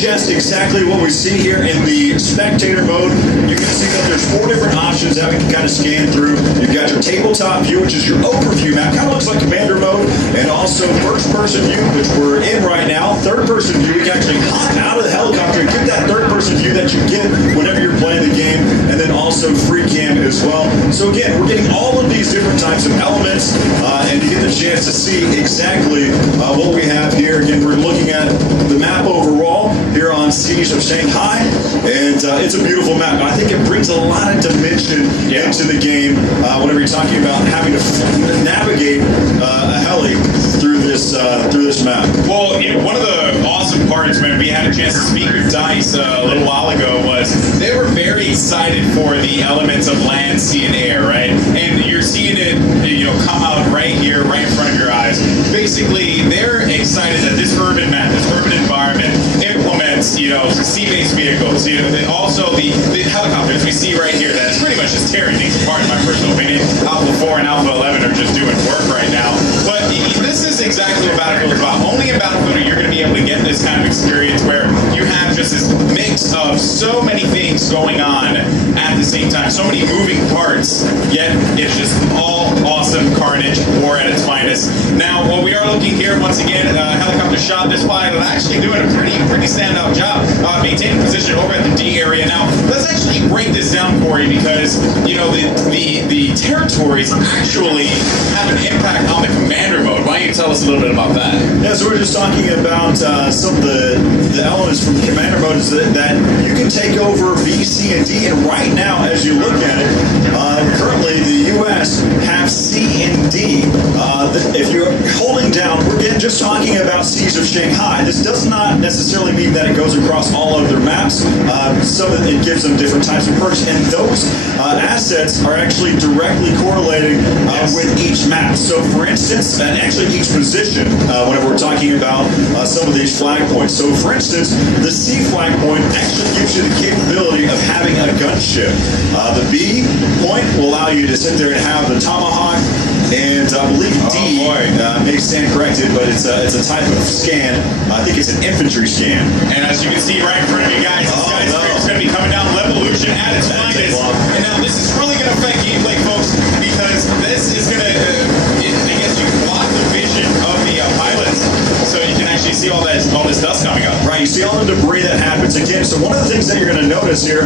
Just exactly what we see here in the spectator mode. You can see that there's 4 different options that we can kind of scan through. You've got your tabletop view, which is your overview map, kind of looks like commander mode, and also first-person view, which we're in right now. Third-person view, you can actually hop out of the helicopter and get that third-person view that you get whenever you're playing the game, and then also free cam as well. So again, we're getting all of these different types of elements, and you get the chance to see exactly what we have here. Again, we're looking at the map overall here on Siege of Shanghai, and it's a beautiful map. I think it brings a lot of dimension into the game whenever you're talking about having to navigate a heli through this map. Well, one of the awesome parts, man, we had a chance to speak with DICE a little while ago, was they were very excited for the elements of land, sea, and air, right? And you're seeing it, come out right here, right in front of your eyes. Basically, they're excited that this urban map, this urban environment, implements, sea-based vehicles. Also the helicopters we see right here, that's pretty much just tearing things apart in my personal opinion. Alpha 4 and Alpha 11 are just doing work right now. But this is exactly what Battlefield is about. Only in Battlefield are you going to be able to get this kind of experience where you have just this mix of so many things going on at the same time, so many moving parts, yet it's just all awesome carnage, war at its finest. Now, what we are looking here, once again, helicopter shot. This pilot actually doing a pretty standout job maintaining position over at the D area. Now, let's actually break this down for you because, the territories actually have an impact on the commander mode. Why don't you tell us a little bit about that? Yeah, so we're just talking about some of the elements from commander mode is that you can take over B, C, and D, and right now, as you look at it, currently the U.S. have C and D. If you're holding down, we're again just talking about Siege of Shanghai. This does not necessarily mean that it goes across all of their maps. Some of it gives them different types of perks, and those assets are actually directly correlating with each map. So, for instance, and actually each position, whenever we're talking about some of these flag points. So, for instance, the C flag point actually gives you the capability of having a gunship. The B point will allow you to sit there and have the Tomahawk, and I believe D may stand corrected, but it's a type of scan. I think it's an infantry scan. And as you can see right in front of you guys, this skyscraper is going to be coming down Levolution at its finest. And now this is really going to affect gameplay, folks, because this is going to, I guess you can block the vision of the pilots, so you can actually see all this dust coming up. Right, you see all the debris that happens again. So one of the things that you're going to notice here,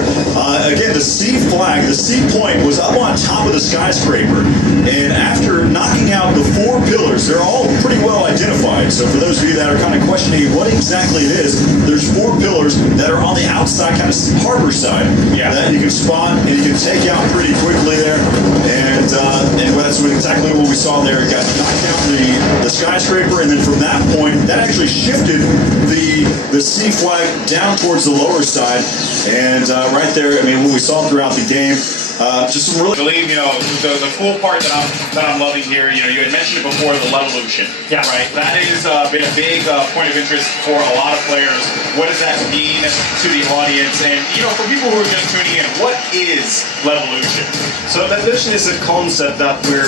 again, the C flag, the C point was up on top of the skyscraper, and after knocking out the 4 pillars, they're all pretty well identified. So for those of you that are kind of questioning what exactly it is, there's 4 pillars that are on the outside, kind of harbor side, that you can spot and you can take out pretty quickly there. And that's exactly what we saw there. It got knocked out the skyscraper, and then from that point, that actually shifted the C flag down towards the lower side. And right there, I mean, what we saw throughout the game, just some really... I believe, the cool part that I'm loving here, you had mentioned it before, the Levolution. Yeah. Right? That has been a big point of interest for a lot of players. What does that mean to the audience? And, for people who are just tuning in, what is Levolution? So Levolution is a concept that we're,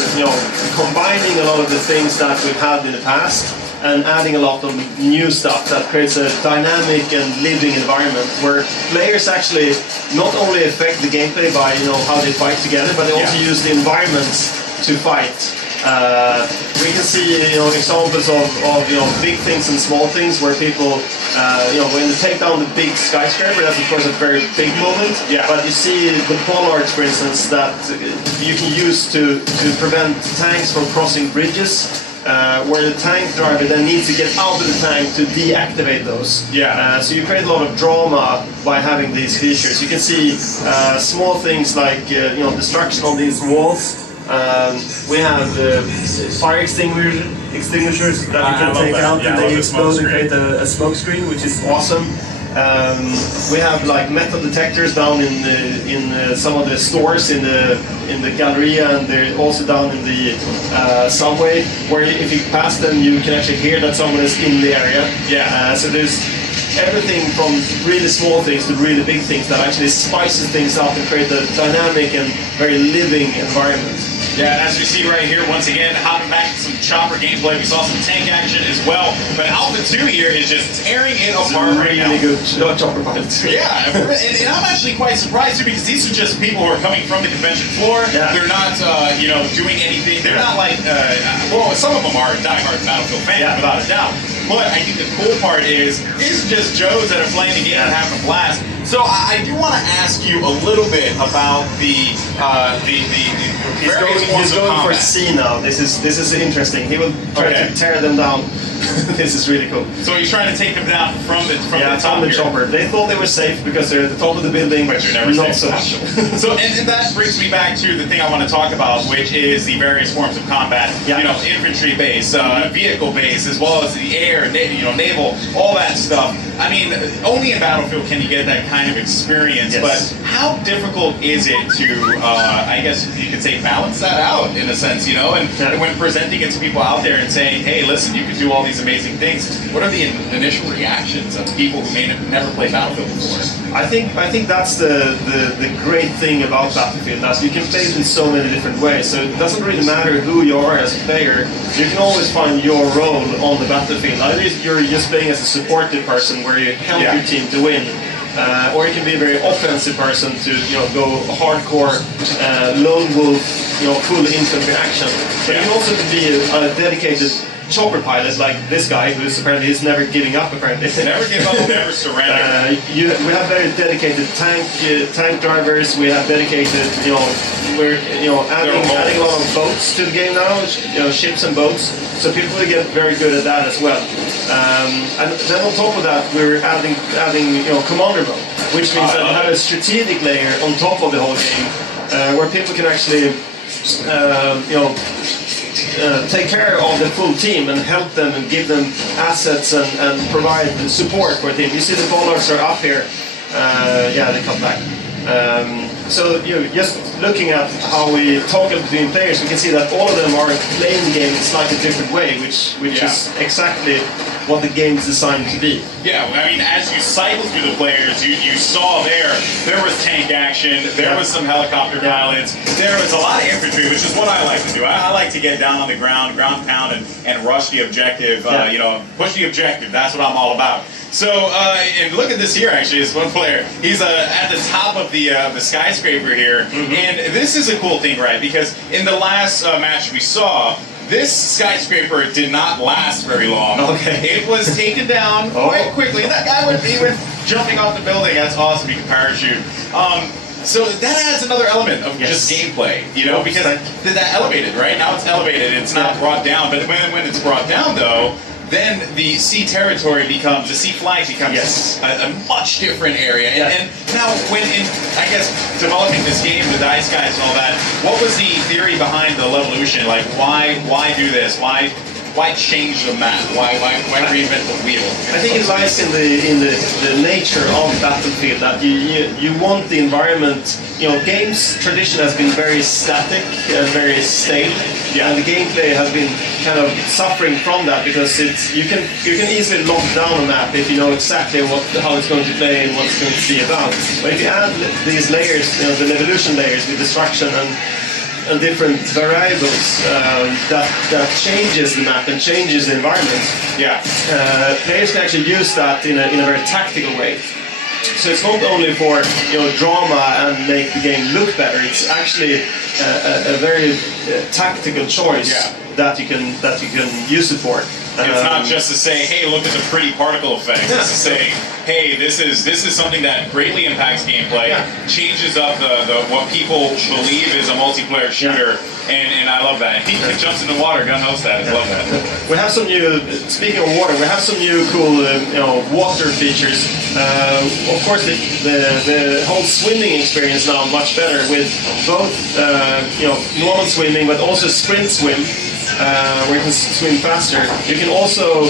combining a lot of the things that we've had in the past and adding a lot of new stuff that creates a dynamic and living environment where players actually not only affect the gameplay by how they fight together, but they also use the environments to fight. We can see examples of big things and small things where people when they take down the big skyscraper, that's of course a very big moment. Yeah. But you see the bollards, for instance, that you can use to prevent tanks from crossing bridges. Where the tank driver then needs to get out of the tank to deactivate those. Yeah. So you create a lot of drama by having these features. You can see small things like destruction on these walls. We have fire extinguishers that you can take out and they explode and create a smoke screen, which is awesome. We have like metal detectors down in some of the stores in the Galleria, and they're also down in the subway, where if you pass them you can actually hear that someone is in the area. Yeah. So there's everything from really small things to really big things that actually spices things up and create a dynamic and very living environment. Yeah, and as we see right here, once again, hopping back to some chopper gameplay, we saw some tank action as well. But Alpha 2 here is just tearing it apart right now. Really good chopper pilot. Yeah, and I'm actually quite surprised too, because these are just people who are coming from the convention floor. Yeah. They're not, doing anything. They're not like, well, some of them are diehard Battlefield fans, Yeah. without a doubt. But I think the cool part is just Joes that are playing the game and having a blast. So I do want to ask you a little bit about the various forms He's of going for combat. C now. This is interesting. He will try Okay. to tear them down. This is really cool. So he's trying to take them down from the Yeah, top on the here. chopper. They thought they were safe because they're at the top of the building, But you're never not safe. so much. So, and that brings me back to the thing I want to talk about, which is the various forms of combat. Yeah. You know, infantry base, vehicle base, as well as the air, naval, all that stuff. I mean, only in Battlefield can you get that kind of experience. Yes. But how difficult is it to, I guess you could say, balance that out in a sense, and Yeah. when presenting it to people out there and saying, hey, listen, you can do all these amazing things. What are the initial reactions of people who may have never played Battlefield before? I think that's the great thing about Battlefield, that you can play it in so many different ways. So it doesn't really matter who you are as a player. You can always find your role on the battlefield. Either you're just playing as a supportive person where you help Yeah. your team to win, or you can be a very offensive person to go hardcore lone wolf, full infantry action. But you can also be a dedicated chopper pilot like this guy, who's apparently is never giving up. Apparently, Never give up, never surrender. we have very dedicated tank drivers. We have dedicated, we're adding a lot of boats to the game now, ships and boats. So people will get very good at that as well. And then on top of that, we're adding commander mode, which means that you have a strategic layer on top of the whole game, where people can actually, take care of the full team and help them and give them assets and provide support for a team. You see the bollards are up here. Yeah, they come back. So just looking at how we talk between players, we can see that all of them are playing the game in a slightly different way, which Yeah. is exactly what the game is designed to be. Yeah, I mean, as you cycle through the players, you saw there was tank action, there was some helicopter pilots, there was a lot of infantry, which is what I like to do. I like to get down on the ground pound, and rush the objective, push the objective. That's what I'm all about. So, and look at this here, actually, this one player. He's at the top of the skyscraper here, and this is a cool thing, right? Because in the last match we saw, this skyscraper did not last very long. Okay. It was taken down quite quickly. That guy went jumping off the building. That's awesome. He can parachute. So that adds another element of just gameplay, because that elevated, right? Now it's elevated. It's not brought down. But when it's brought down, though, then the sea territory becomes, the sea flag becomes a much different area. And now, when I guess, developing this game, the DICE guys and all that, what was the theory behind the Levolution? Like, why do this? Why change the map? Why reinvent the wheel? I think it lies in the nature of Battlefield, that you want the environment. Games tradition has been very static and very stale, and the gameplay has been kind of suffering from that, because you can easily lock down a map if you know exactly how it's going to play and what it's going to be about. But if you add these layers, the Levolution layers with destruction and different variables that changes the map and changes the environment. Players can actually use that in a very tactical way. So it's not only for drama and make the game look better. It's actually a very tactical choice that you can use it for. It's not just to say, hey, look at the pretty particle effects. It's to say, hey, this is something that greatly impacts gameplay, changes up the what people believe is a multiplayer shooter, and I love that. He jumps in the water, gun knows that. I love that. We have some new, speaking of water, we have some new cool water features. Of course, the whole swimming experience now much better, with both normal swimming but also sprint swim. Where you can swim faster. You can also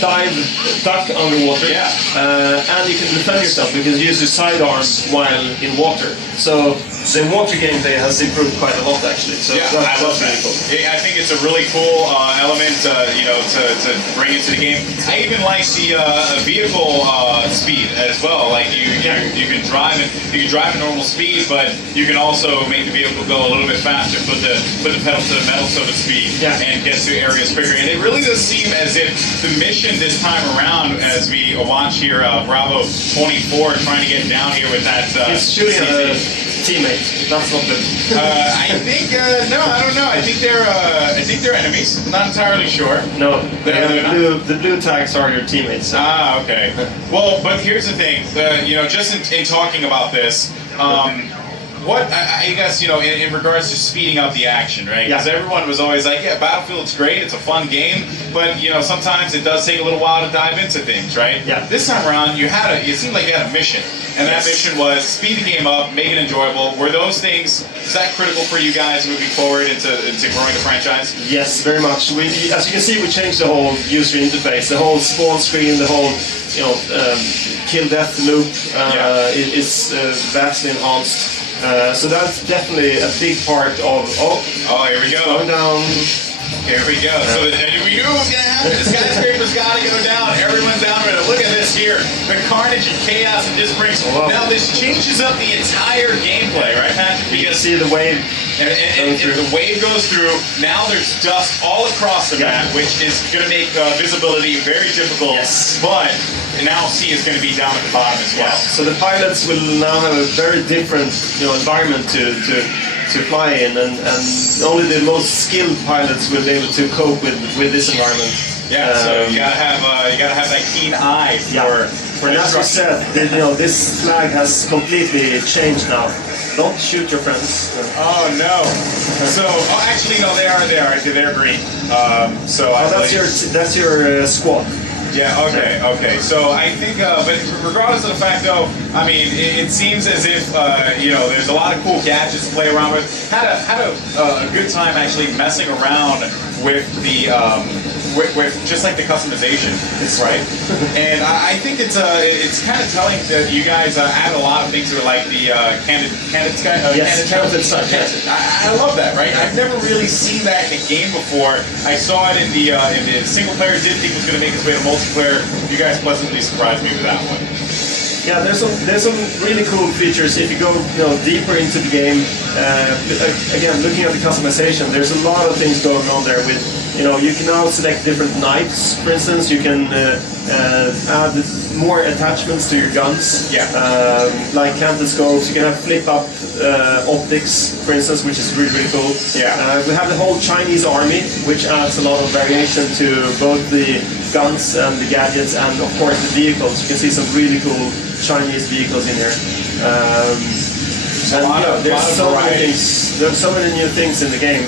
duck underwater, and you can defend yourself because you use your sidearm while in water. So the water gameplay has improved quite a lot, actually. So I love that. Really cool. I think it's a really cool element, to bring into the game. I even like the vehicle speed as well. Like you you can drive it. You can drive at normal speed, but you can also make the vehicle go a little bit faster, put the pedal to the metal, so to speak, and get to areas quicker. And it really does seem as if the mission this time around, as we watch here, Bravo 24 trying to get down here with that. He's shooting at a teammate. That's not good. I think no, I don't know. I think they're enemies. I'm not entirely sure. No, the blue tags are your teammates. Ah, okay. Well, but here's the thing. You know, just in talking about this, what I guess, you know, in regards to speeding up the action, right? Because everyone was always like, yeah, Battlefield's great, it's a fun game, but you know, sometimes it does take a little while to dive into things, right? Yeah. This time around, it seemed like you had a mission, and that mission was speed the game up, make it enjoyable. Were those things, is that critical for you guys moving forward into growing the franchise? Yes, very much. As you can see, we changed the whole user interface, the whole spawn screen, the whole, you know, kill death loop is vastly enhanced. So that's definitely a big part of. Oh, here we go. Going down. Here we go. So we knew it was going to happen. The skyscraper's got to go down. Everyone's down with it. Look at this here. The carnage and chaos it just brings. Now this changes up the entire gameplay, right, Patrick? You can see the wave. And the wave goes through. Now there's dust all across the map, which is going to make visibility very difficult. Yes. But now C is going to be down at the bottom as well. So the pilots will now have a very different, you know, environment to fly in, and only the most skilled pilots will be able to cope with this environment. Yeah. So you gotta have that keen eye for And as we said, you know, this flag has completely changed now. Don't shoot your friends. Oh no! So, actually, no, they are. They're green. So that's your squad. Yeah. Okay. So I think, but regardless of the fact, though, I mean, it seems as if you know, there's a lot of cool gadgets to play around with. Had a good time actually messing around with the with just like the customization, right? And I think it's kind of telling that you guys add a lot of things to it, like the candid sky. I love that, right? I've never really seen that in a game before. I saw it in the single player. Didn't think it was going to make its way to multiplayer. You guys pleasantly surprised me with that one. Yeah, there's some really cool features if you go, you know, deeper into the game. Again, looking at the customization, there's a lot of things going on there. With, you know, you can now select different knives, for instance. You can add more attachments to your guns. Yeah. Like canted scopes. You can have flip up optics, for instance, which is really cool. Yeah. We have the whole Chinese army, which adds a lot of variation to both the guns and the gadgets, and of course the vehicles. You can see some really cool Chinese vehicles in here. There's so many new things in the game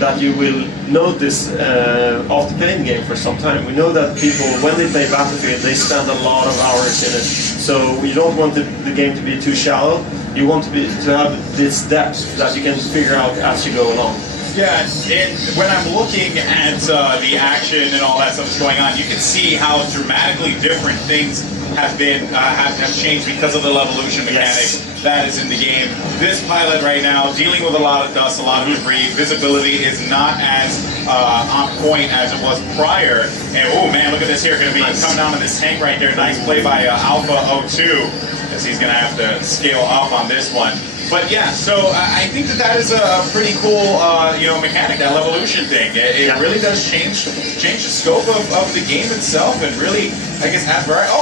that you will notice after playing the game for some time. We know that people, when they play Battlefield, they spend a lot of hours in it. So you don't want the game to be too shallow. You want to have this depth that you can figure out as you go along. Yeah, and when I'm looking at the action and all that stuff that's going on, you can see how dramatically different things have been have changed because of the Levolution mechanic that is in the game. This pilot right now dealing with a lot of dust, a lot of debris. Visibility is not as on point as it was prior. And oh man, look at this here, going to be coming down to this tank right there. Nice play by Alpha 02, as he's going to have to scale up on this one. But yeah, so I think that is a pretty cool, you know, mechanic, that Levolution thing. It really does change the scope of the game itself, and really, I guess, add variety.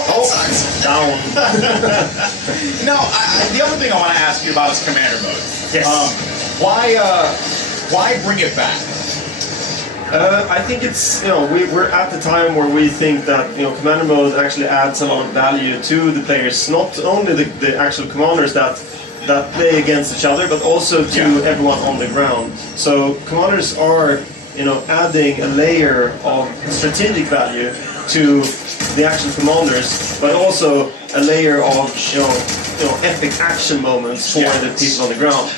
Down. No, the other thing I want to ask you about is Commander mode. Yes. Why bring it back? I think it's, you know, we're at the time where we think that, you know, Commander mode actually adds a lot of value to the players, not only the actual commanders that play against each other, but also to everyone on the ground. So commanders are, you know, adding a layer of strategic value to the actual commanders, but also a layer of, you know, epic action moments for the people on the ground.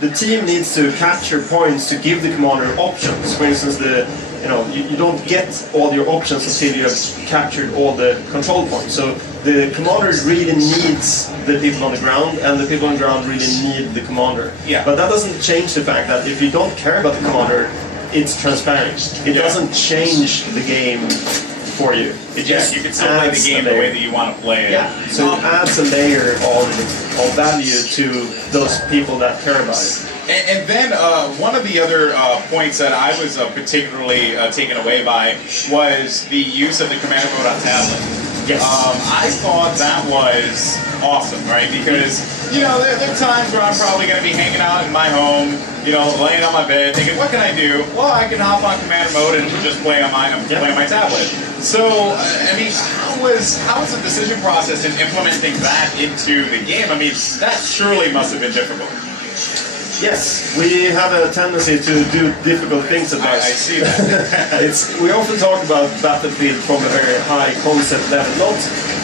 The team needs to capture points to give the commander options. For instance, you don't get all your options until you have captured all the control points. So the commander really needs the people on the ground, and the people on the ground really need the commander. Yeah. But that doesn't change the fact that if you don't care about the commander, it's transparent. It doesn't change the game for you. It Yeah, just you can still play the adds game a the way layer. that you want to play it. Yeah, so it adds a layer of value to those people that care about it. And then one of the other points that I was particularly taken away by was the use of the command mode on tablet. Yes. I thought that was awesome, right? Because, you know, there are times where I'm probably going to be hanging out in my home, you know, laying on my bed, thinking, what can I do? Well, I can hop on command mode and just play on my tablet. So, I mean, how was the decision process in implementing that into the game? I mean, that surely must have been difficult. Yes, we have a tendency to do difficult things at I times. see that. We often talk about Battlefield from a very high concept level,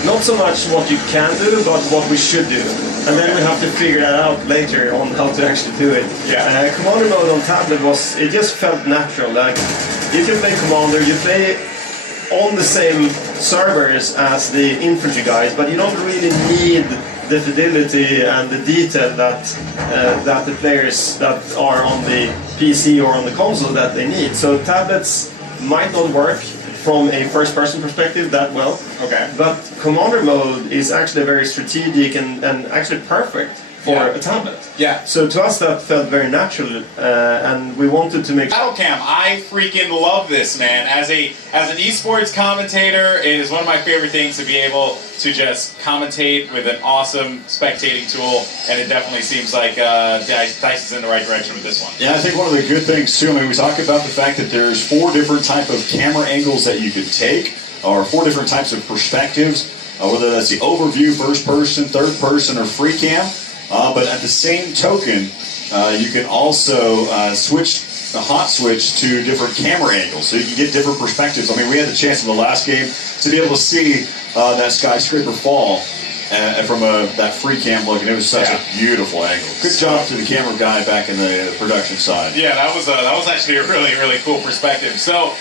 not so much what you can do, but what we should do. And then we have to figure that out later on how to actually do it. Yeah. Commander mode on tablet it just felt natural. Like, you can play Commander, you play on the same servers as the infantry guys, but you don't really need the fidelity and the detail that the players that are on the PC or on the console that they need. So tablets might not work from a first-person perspective that well. Okay. But Commander mode is actually very strategic and actually perfect for Yeah. a tablet. Yeah. So to us that felt very natural, and we wanted to make Battlecam, I freaking love this, man. As an esports commentator, it is one of my favorite things to be able to just commentate with an awesome spectating tool, and it definitely seems like Dice is in the right direction with this one. Yeah, I think one of the good things too, I mean, we talk about the fact that there's 4 different type of camera angles that you can take, or 4 different types of perspectives, whether that's the overview, first person, third person, or free cam. But at the same token, you can also switch the hot switch to different camera angles, so you can get different perspectives. I mean, we had the chance in the last game to be able to see that skyscraper fall from that free cam look, and it was such a beautiful angle. Good job to the camera guy back in the production side. Yeah, that was actually a really cool perspective. So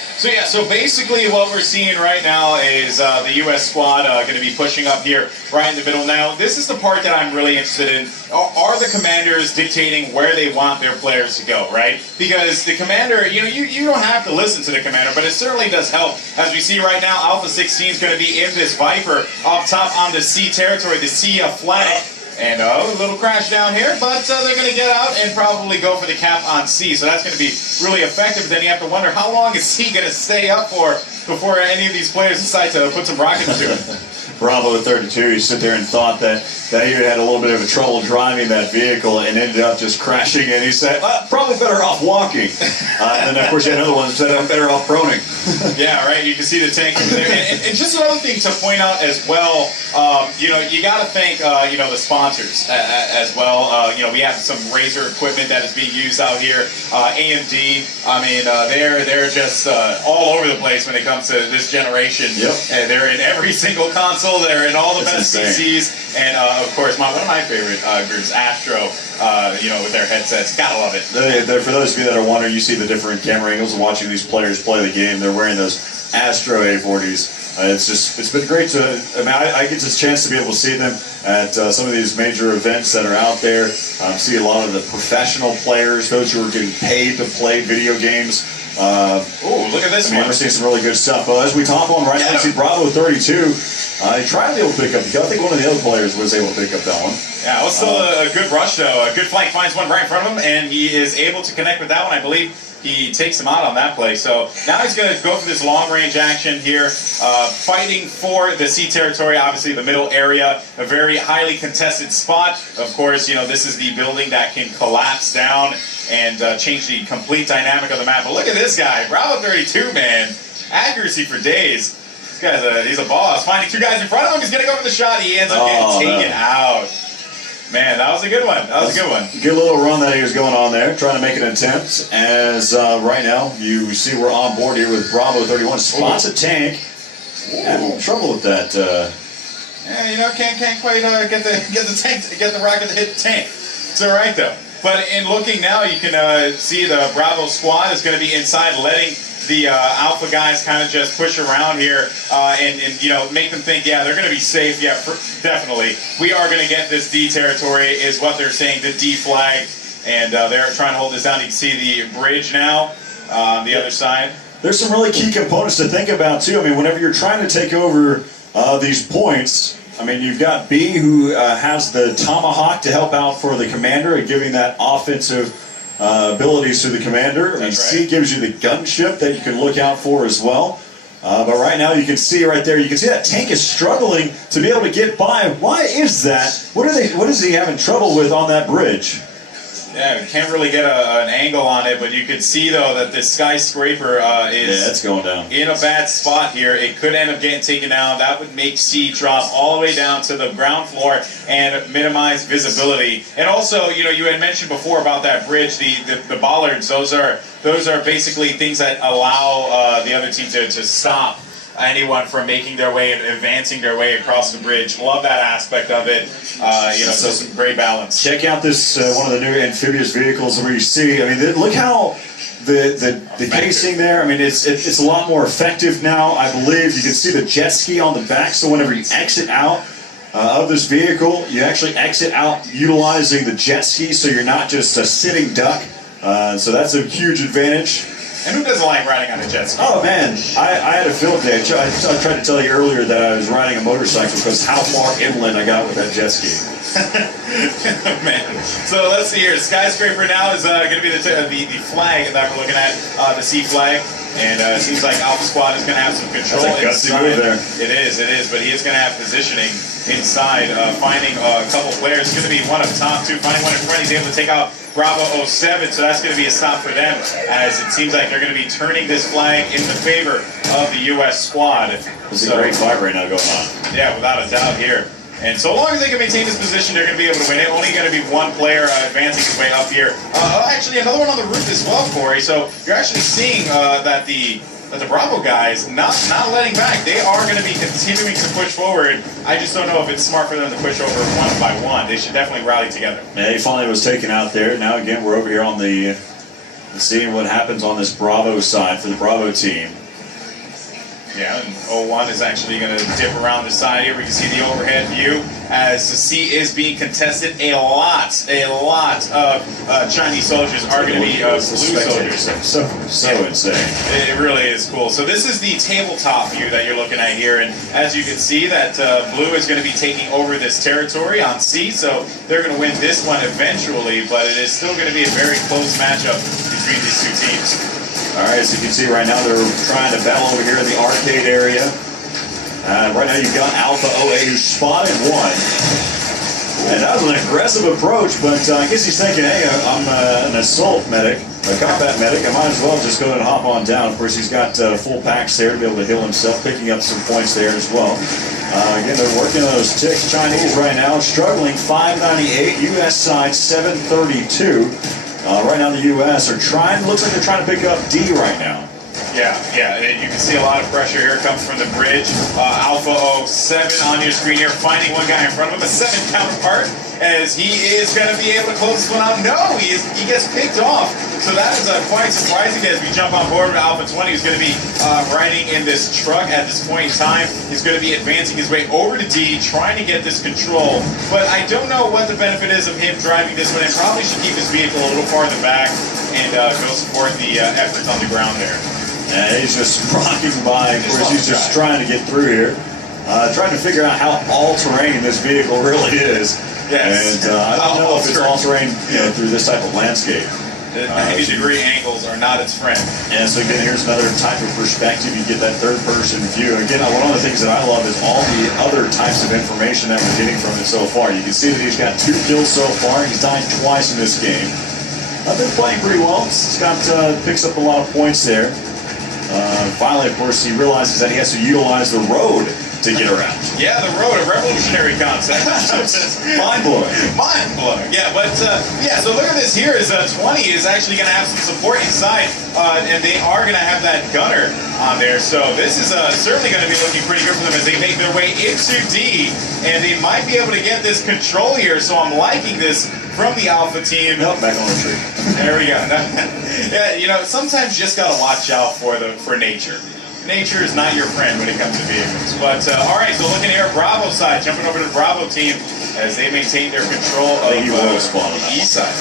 basically what we're seeing right now is the U.S. squad going to be pushing up here right in the middle. Now, this is the part that I'm really interested in. Are the commanders dictating where they want their players to go, right? Because the commander, you know, you don't have to listen to the commander, but it certainly does help. As we see right now, Alpha 16 is going to be in this Viper up top on the C territory, the C flag. And a little crash down here, but they're going to get out and probably go for the cap on C. So that's going to be really effective. But then you have to wonder, how long is C going to stay up for before any of these players decide to put some rockets to it? Bravo 32, he stood there and thought that he had a little bit of a trouble driving that vehicle and ended up just crashing, and he said, probably better off walking. And then, of course, you had another one that said, I'm better off proning. Yeah, right, you can see the tank over there. And just another thing to point out as well, you know, you got to thank, you know, the sponsors as well. You know, we have some Razer equipment that is being used out here. AMD, I mean, they're just all over the place when it comes to this generation. Yep. And they're in every single console. They're in all the best PCs, and of course, one of my favorite groups, Astro. You know, with their headsets, gotta love it. For those of you that are wondering, you see the different camera angles of watching these players play the game. They're wearing those Astro A40s. It's been great to. I mean, I get this chance to be able to see them at some of these major events that are out there. See a lot of the professional players, those who are getting paid to play video games. Ooh, look at this one. We're seeing some really good stuff. As we top on right now, see Bravo 32. He tried to be able to pick up the kill. I think one of the other players was able to pick up that one. Yeah, it was still a good rush, though. A good flank finds one right in front of him, and he is able to connect with that one. I believe he takes him out on that play. So now he's going to go for this long-range action here, fighting for the C territory, obviously the middle area, a very highly contested spot. Of course, you know, this is the building that can collapse down and change the complete dynamic of the map. But look at this guy, Bravo 32, man. Accuracy for days. This guy's he's a boss. Finding 2 guys in front of him, he's going to go for the shot. He ends up getting taken out. Man, that was a good one. That was a good one. Good little run that he was going on there, trying to make an attempt. As right now, you see we're on board here with Bravo 31. Spots a tank. Having a little trouble with that. Yeah, you know, can't quite get the rocket to hit the tank. It's all right though. But in looking now, you can see the Bravo squad is going to be inside, letting the Alpha guys kind of just push around here and you know, make them think, yeah, they're going to be safe. Yeah, definitely. We are going to get this D territory is what they're saying, the D flag. And they're trying to hold this down. You can see the bridge now on the other side. there's some really key components to think about too. I mean, whenever you're trying to take over these points, I mean, you've got B, who has the Tomahawk to help out for the commander and giving that offensive abilities to the commander. I mean, C gives you the gunship that you can look out for as well. But right now, you can see right there, you can see that tank is struggling to be able to get by. Why is that? What is he having trouble with on that bridge? Yeah, we can't really get an angle on it, but you can see, though, that this skyscraper is it's going down in a bad spot here. It could end up getting taken down. That would make C drop all the way down to the ground floor and minimize visibility. And also, you know, you had mentioned before about that bridge, the bollards. Those are basically things that allow the other team to stop anyone from making their way and advancing their way across the bridge. Love that aspect of it. You know, so some great balance. Check out this one of the new amphibious vehicles where you see. I mean, look how the casing there. I mean, it's a lot more effective now. I believe you can see the jet ski on the back. So whenever you exit out of this vehicle, you actually exit out utilizing the jet ski, so you're not just a sitting duck. So that's a huge advantage. And who doesn't like riding on a jet ski? Oh man, I had a field day. I tried to tell you earlier that I was riding a motorcycle because how far inland I got with that jet ski. Man. So let's see here. Skyscraper now is going to be the flag that we're looking at, the C flag. And it seems like Alpha Squad is going to have some control inside. There. It is, but he is going to have positioning inside, finding a couple players. It's going to be one up top, too. Finding one in front, he's able to take out Bravo 07, so that's going to be a stop for them, as it seems like they're going to be turning this flag in the favor of the U.S. squad. There's a great fight right now going on. Yeah, without a doubt here. And so long as they can maintain this position, they're going to be able to win it. Only going to be one player advancing his way up here. Actually, another one on the roof as well, Corey. So you're actually seeing that the Bravo guys not letting back. They are going to be continuing to push forward. I just don't know if it's smart for them to push over one by one. They should definitely rally together. Yeah, he finally was taken out there. Now again, we're over here on the seeing what happens on this Bravo side for the Bravo team. Yeah, and 01 is actually going to dip around the side here. We can see the overhead view as the C is being contested. A lot of Chinese soldiers are going to be blue soldiers. So insane. It really is cool. So this is the tabletop view that you're looking at here, and as you can see, that blue is going to be taking over this territory on C. So they're going to win this one eventually, but it is still going to be a very close matchup between these two teams. All right, as you can see right now, they're trying to battle over here in the arcade area. Right now you've got Alpha OA who spotted one. And that was an aggressive approach, but I guess he's thinking, hey, I'm an assault medic, a combat medic. I might as well just go ahead and hop on down. Of course, he's got full packs there to be able to heal himself, picking up some points there as well. Again, they're working on those ticks. Chinese right now struggling, 598. U.S. side, 732. Right now the U.S. are trying, looks like they're trying to pick up D right now. Yeah, and you can see a lot of pressure here comes from the bridge. Alpha 07 on your screen here, finding one guy in front of him, a 7 counterpart, as he is going to be able to close this one out. No, he gets picked off. So that is quite surprising as we jump on board with Alpha 20. He's going to be riding in this truck at this point in time. He's going to be advancing his way over to D, trying to get this control. But I don't know what the benefit is of him driving this one. And probably should keep his vehicle a little farther back and go support the efforts on the ground there. And he's just rocking by. Of course, he's just trying to get through here. Trying to figure out how all-terrain this vehicle really is. Yes. And I don't know if it's all-terrain, through this type of landscape. The 90-degree angles are not its friend. And so again, here's another type of perspective. You get that third-person view. Again, one of the things that I love is all the other types of information that we're getting from it so far. You can see that he's got 2 kills so far. He's died twice in this game. I've been playing pretty well. He's got picks up a lot of points there. Finally, of course, he realizes that he has to utilize the road to get around. Yeah, the road, a revolutionary concept. Mind-blowing. Mind-blowing, yeah. But, so look at this here. 20 is actually going to have some support inside, and they are going to have that gunner on there. So this is certainly going to be looking pretty good for them as they make their way into D, and they might be able to get this control here. So I'm liking this from the Alpha team. Nope, back on the tree. There we go. Yeah, sometimes you just got to watch out for nature. Nature is not your friend when it comes to vehicles. But, all right, so looking here at Bravo side, jumping over to the Bravo team as they maintain their control of the east side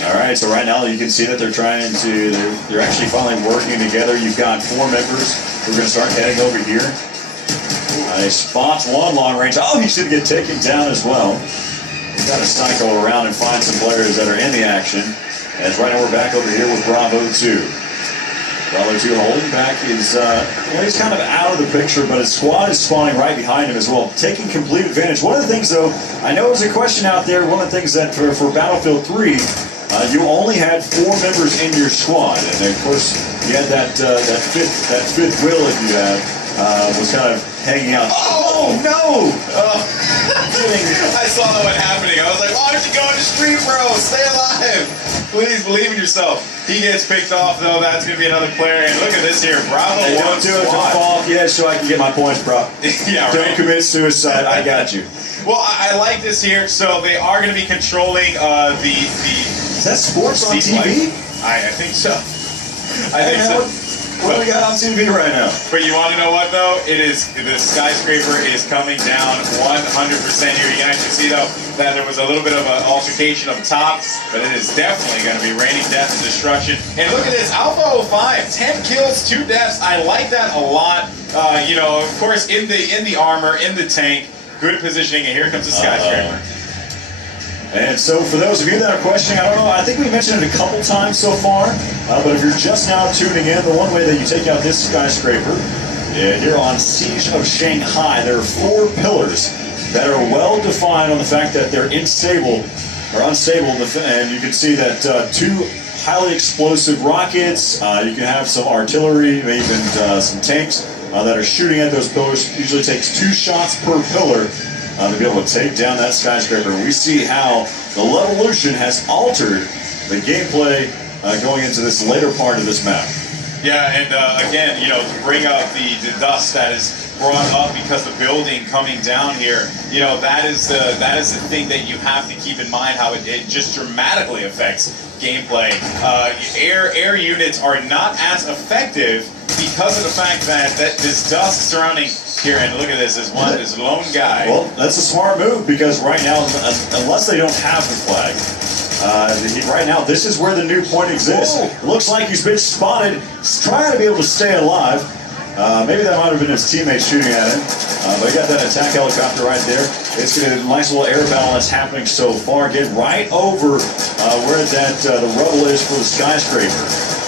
now. All right, so right now you can see that they're they're actually finally working together. You've got 4 members who are going to start heading over here. He spots one long range. Oh, he's going to get taken down as well. We've got to cycle around and find some players that are in the action. As right now we're back over here with Bravo 2. Bravo 2 holding back is, well, he's kind of out of the picture, but his squad is spawning right behind him as well, taking complete advantage. One of the things, though, I know there's a question out there, one of the things that for Battlefield 3, you only had 4 members in your squad, and of course, you had that fifth wheel that you had was kind of hanging out. Oh no! I saw that one happening. I was like, why don't you go on the street, bro? Stay alive. Please believe in yourself. He gets picked off, though. That's going to be another player. And look at this here. Bravo. Hey, don't do it. Don't fall off yet so I can get my points, bro. Yeah, don't right. commit suicide. I got you. Well, I like this here. So they are going to be controlling the. Is that sports on TV? I think so. I think so. What do we got on TV right now? But you want to know what, though? It is, the skyscraper is coming down 100% here. You can actually see, though, that there was a little bit of an altercation up top, but it is definitely going to be raining death and destruction. And look at this, Alpha 05, 10 kills, 2 deaths. I like that a lot. You know, of course, in the armor, in the tank, good positioning, and here comes the skyscraper. And so for those of you that are questioning, I don't know, I think we mentioned it a couple times so far, but if you're just now tuning in, the one way that you take out this skyscraper, here on Siege of Shanghai, there are 4 pillars that are well defined on the fact that they're unstable, and you can see that 2 highly explosive rockets, you can have some artillery, maybe even some tanks that are shooting at those pillars. Usually takes 2 shots per pillar to be able to take down that skyscraper. We see how the Levolution has altered the gameplay going into this later part of this map. Yeah, and again, you know, to bring up the dust that is brought up because the building coming down here, you know, that is the thing that you have to keep in mind, how it just dramatically affects gameplay. Air units are not as effective because of the fact that this dust surrounding here, and look at this lone guy. Well, that's a smart move because right now, unless they don't have the flag, right now this is where the new point exists. It looks like he's been spotted. He's trying to be able to stay alive. Maybe that might have been his teammate shooting at him, but he got that attack helicopter right there. It's a nice little air battle that's happening so far. Get right over where the rubble is for the skyscraper.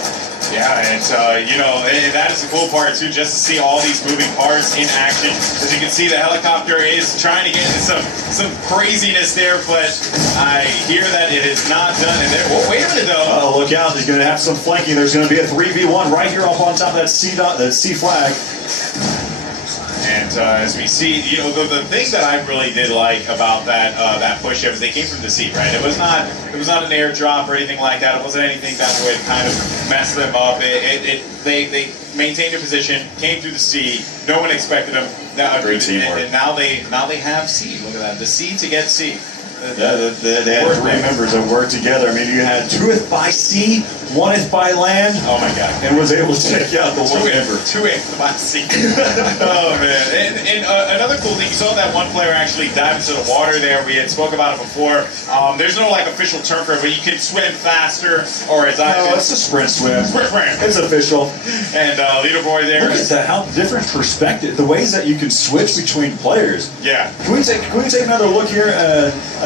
Yeah, and you know, that is the cool part too, just to see all these moving parts in action. As you can see, the helicopter is trying to get into some craziness there, but I hear that it is not done. And there, well, wait a minute though. Oh, look out! He's going to have some flanking. There's going to be a 3v1 right here up on top of that C flag. And as we see, you know, the thing that I really did like about that push-up is they came from the sea, right? It was not an airdrop or anything like that. It wasn't anything that would kind of mess them up. They maintained their position, came through the sea. No one expected them. Great teamwork. And now they have sea. Look at that, the sea to get sea. Yeah, they had 3 members that worked together. I mean, you had 2th by sea, 1th by land. Oh my God! And was able to take out the 1 member. 2th by sea. Oh man! And another cool thing, you saw that one player actually dive into the water there. We had spoke about it before. There's no like official term for it, but you can swim faster or as I. No, it's a sprint swim. Sprint. It's official. And leaderboard there. Look at that! How different perspective. The ways that you can switch between players. Yeah. Can we take another look here?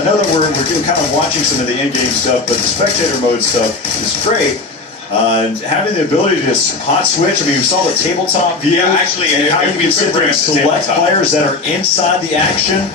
I know that we're kind of watching some of the in-game stuff, but the spectator mode stuff is great. Having the ability to just hot switch. I mean, you saw the tabletop view. Yeah, actually, and how you can sit there and select players that are inside the action.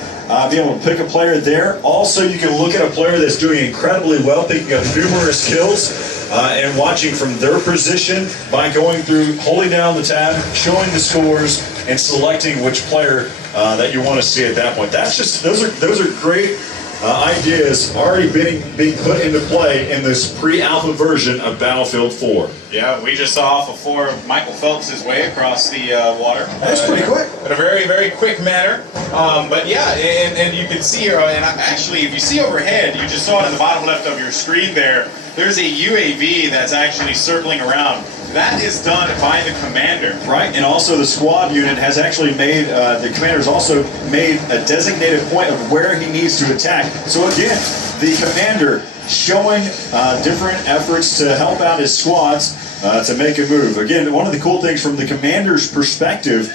Be able to pick a player there. Also, you can look at a player that's doing incredibly well, picking up numerous kills, and watching from their position by going through, holding down the tab, showing the scores, and selecting which player that you want to see at that point. That's just those are great ideas already being put into play in this pre-alpha version of Battlefield 4. Yeah, we just saw Alpha 4 Michael Phelps' way across the water. That's pretty quick. In a very, very quick manner. But yeah, and you can see here, and actually, if you see overhead, you just saw it at the bottom left of your screen there, there's a UAV that's actually circling around. That is done by the commander. Right, and also the squad unit has actually made, the commander's also made a designated point of where he needs to attack. So again, the commander showing different efforts to help out his squads to make a move. Again, one of the cool things from the commander's perspective,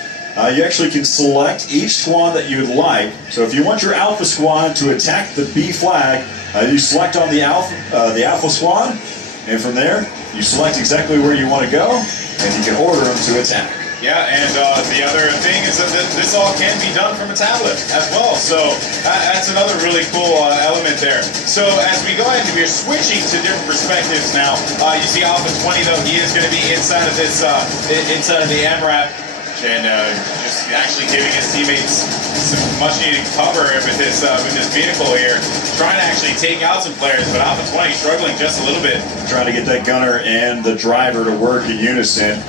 you actually can select each squad that you'd like. So if you want your Alpha squad to attack the B flag, you select on the Alpha squad, and from there, you select exactly where you want to go, and you can order them to attack. Yeah, and the other thing is that this all can be done from a tablet as well. So that's another really cool element there. So as we go ahead, we're switching to different perspectives now. You see Alpha 20 though, he is going to be inside of this, inside of the MRAP, and just actually giving his teammates some much-needed cover with this vehicle here, trying to actually take out some players. But Alpha 20 struggling just a little bit. Trying to get that gunner and the driver to work in unison.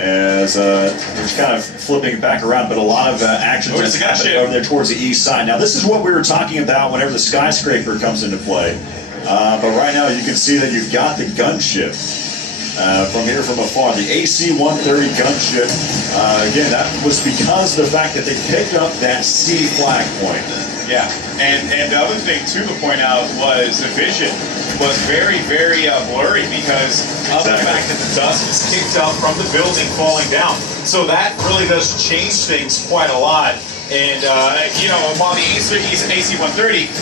As it's kind of flipping back around, but a lot of action just happening over there towards the east side. Now, this is what we were talking about whenever the skyscraper comes into play. But right now, you can see that you've got the gunship from here from afar. The AC-130 gunship. Again, that was because of the fact that they picked up that C flag point. Yeah, and the other thing too to point out was the vision was very, very blurry because of the fact that the dust was kicked up from the building falling down. So that really does change things quite a lot. And you know, while the AC-130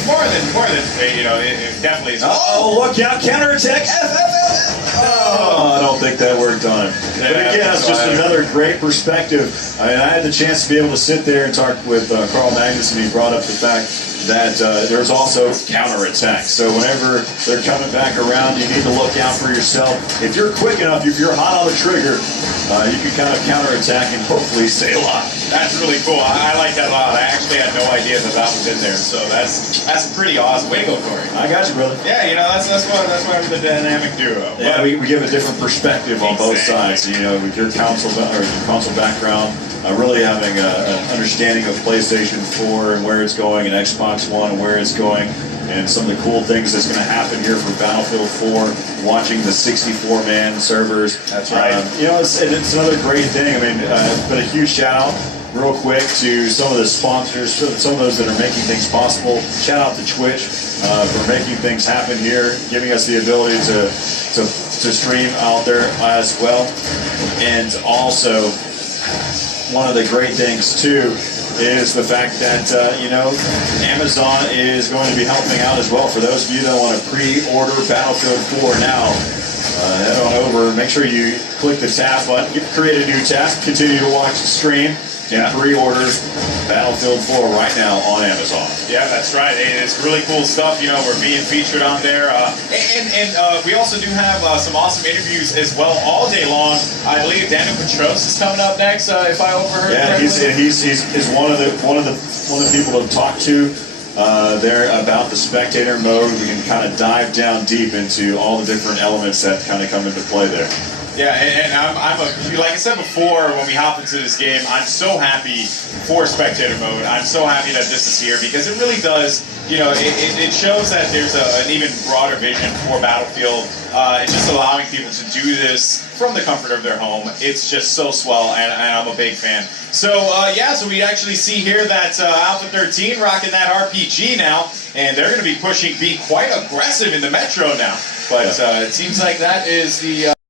more than you know, it definitely is. Oh, look out! Counterattack! Oh, I don't think that worked on him. But again, it's just another great perspective. I mean, I had the chance to be able to sit there and talk with Carl Magnus, and he brought up the fact that there's also counterattack. So whenever they're coming back around, you need to look out for yourself. If you're quick enough, if you're hot on the trigger, you can kind of counterattack and hopefully stay alive. That's really cool. I like that a lot. I actually had no idea that that was in there. So that's pretty awesome. Way to go, Corey. I got you, brother. Yeah, you know, that's why we're the dynamic duo. Yeah, But we give a different perspective on both sides. You know, with your console background, really having an understanding of PlayStation 4 and where it's going, and Xbox One and where it's going, and some of the cool things that's going to happen here for Battlefield 4. Watching the 64-man servers. That's right. You know, it's another great thing. I mean, but a huge shout out, real quick, to some of the sponsors, some of those that are making things possible. Shout out to Twitch for making things happen here, giving us the ability to stream out there as well. And also, one of the great things too is the fact that you know, Amazon is going to be helping out as well. For those of you that want to pre-order Battlefield 4 now, head on over. Make sure you click the tab button, create a new tab, continue to watch the stream, and pre-order Battlefield 4 right now on Amazon. Yeah, that's right. It's really cool stuff. You know, we're being featured on there. And we also do have some awesome interviews as well all day long. I believe Daniel Petros is coming up next, if I overheard correctly. He's one of the people to talk to there about the spectator mode. We can kind of dive down deep into all the different elements that kind of come into play there. Yeah, and like I said before, when we hop into this game, I'm so happy for spectator mode. I'm so happy that this is here because it really does, you know, it shows that there's an even broader vision for Battlefield. It's just allowing people to do this from the comfort of their home. It's just so swell, and I'm a big fan. So, yeah, so we actually see here that Alpha 13 rocking that RPG now, and they're going to be pushing B quite aggressive in the Metro now. But it seems like that is the...